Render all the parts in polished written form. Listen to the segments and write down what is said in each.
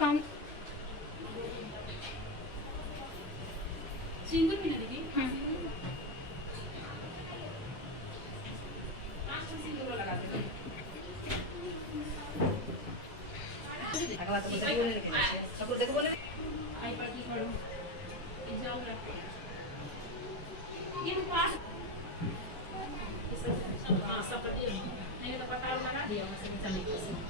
काम सिंदूर भी ना दीदी सिंदूर लगा दे अगला तो बोले लेकिन सब देखो बोले आई पढ़ी पढ़ो एग्जाम रखो ये पास सब पढ़ी नहीं तो पता लगा दिया वैसे चलने को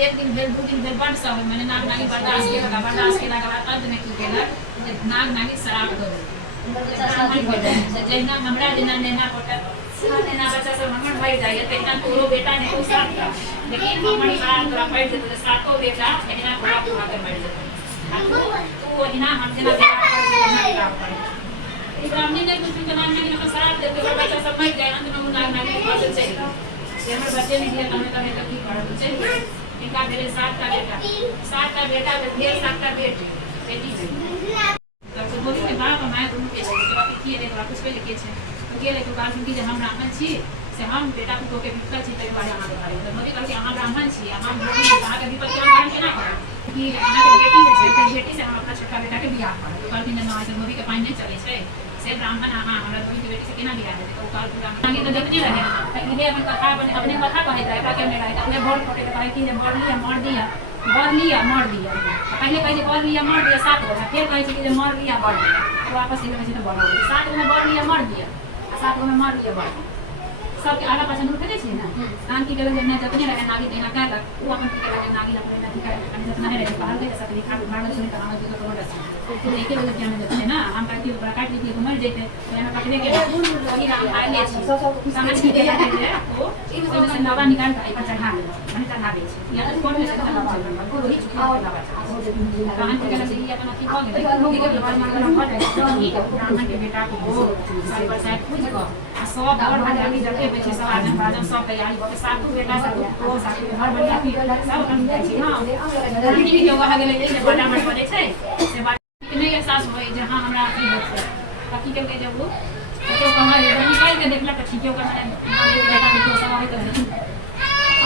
एक दिन भेल दू दिन भेल बड़ सब मैंने नाग नागी बर्दाश्त के लगा अंत में की केलक नाग नागी शराब दो जहिना हमरा जेना नेना कोटा नेना बच्चा सब हमर भाई जाय तेना तोरो बेटा ने ओ साथ लेकिन हमर साथ तोरा पड़ जेते सातो बेटा एना कोड़ा कोड़ा के मर जेते तू एना हम जेना ब्राह्मणी ने कुछ के नाम नागी को शराब देते बच्चा सब मर जाए अंत में नाग नागी के पास चले हमर बच्चे ने दिया तमे तमे तो की करब चलिए इनका मेरे 7 का बेटा 7 का बेटा भेल 7 का बेटी तब से बोली बाप मैं तुम के बाप की रे बाप कुछ पे लिखे छे तो के ले तो बात की जे हम ब्राह्मण छी से हम बेटा को के विपत छी तै बारे अहाँ बारे तो मोदी कहल कि अहाँ ब्राह्मण छी अहाँ अहाँ के विपत के हम केना करब कि अहाँ के बेटी जे छै तऽ बेटी से हम अपना छोटका बेटा के बियाह करब कहल कि ना से मोदी के पाइन नहीं चले छै से ब्राह्मण अहाँ हमरा दुई के बेटी से केना बियाह हेतै तो कहल ब्राह्मण आगे तो देखनी रहे इहे अपन कथा अपने कथा कहै था एकरा के ने रहे अपने वोट फोटे के कहे कि जे बढ़ लिया मार दिया पहले कहे बढ़ लिया मार दिया 7 गो फिर कहे कि मर लिया बढ़ दिया तो वापस ये कहे तो बढ़ 7 गो में बढ़ लिया मार दिया 7 गो में मार लिया बढ़ सबके आला पाछा उठे छै ना कान की करे ने जतने रहे नागी देना कहलक वो अपन की करे नागी अपने ना ठीक है जतना रहे पहाड़ के सब लिखा मारल सुनी त हम जो रोड से तो एके लोग के में जतने ना हम कहती बड़ा काट दी तो मर जइते तो हम काटने के वही हम आए ले छी समझ के ले वो इन से नवा निकाल के पर चढ़ा दे हम चढ़ा दे छी या तो कोन में से नवा चढ़ा को रोही चुका नवा कान के लगे ये अपना की हो गए लोग के बारे में हम पढ़े ब्राह्मण के बेटा को सारी बरसात पूछ को सब और बजाली जते बेचे सब आजन बाजन सब तैयारी होके साथ बेटा सब को साथ घर बढ़िया की सब हम जाइ छी हां रानी के जोगा गेले जे बड़ा मत पड़े छै से बात नहीं एहसास होई जहां हमरा अथी होत बाकी के जब वो तो कहां निकाल के देखला त ठीक होगा मैंने बेटा को सब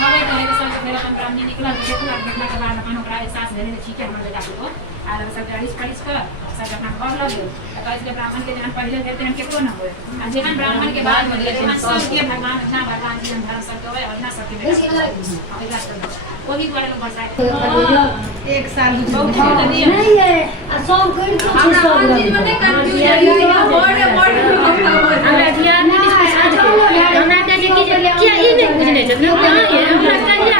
आवे तो सब मेरा अपन ब्राह्मणी निकला देखला के बाद अपन ओकरा एहसास भेले ठीक है हमरा बेटा को आर सब गाड़ी पालिश कर सब अपना घर लगे कहे के ब्राह्मण के जन पहले देते हैं केकरो ना होय आ जेहन ब्राह्मण के बाद में जेहन सब के भगवान अच्छा भगवान जी धर्म सब के होय अपना सब के वही द्वारा लोग बरसात एक साल नहीं है आ सब कर के सब चीज में कंफ्यूजन है वर्ड हमरा ध्यान नहीं आज हमरा के कि क्या ई नहीं बुझने छै ना हमरा कहिया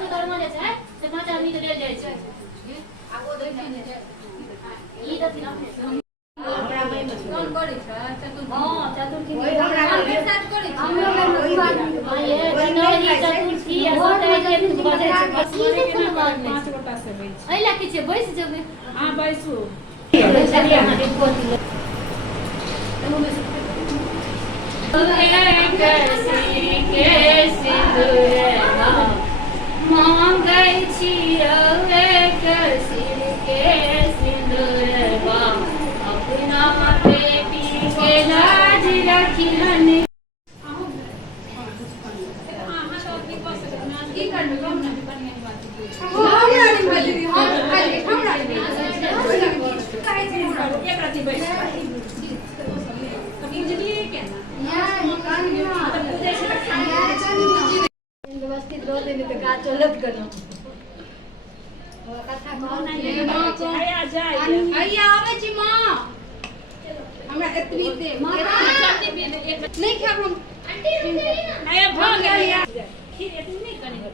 पाछो दरमा जे छै से 5 आदमी के ले जाय छै आगो देखै नै छै ई दथिन अपने हमरा में कोन करै छै चतुर हां चतुर्थी हमरा के साथ करै छै हम लोग हां ये दिनोरी चतुर्थी आ सताई के बजे छै ई के बात 5 गोटा से बैठ एला कि छै बैस जेबै हां बैसू चलिए हां देखो के सिंदूरवा मांगै छी रवे के सिर के सिंदूरवा अपना बेटी के लाज रखिहन की करबे कम ना कनिया की बात हमरा नहीं बोली हम खाली हमरा काहे छै हमरा एक राती बैठ इजली के ना व्यवस्थित रह देने पे का चलत करो कथा कहना आया जाय आया आवे छी मां हमरा एतनी दे मां नहीं खाब हम आंटी रुक जाइए ना आया भाग गया खीर एतनी नहीं करेंगे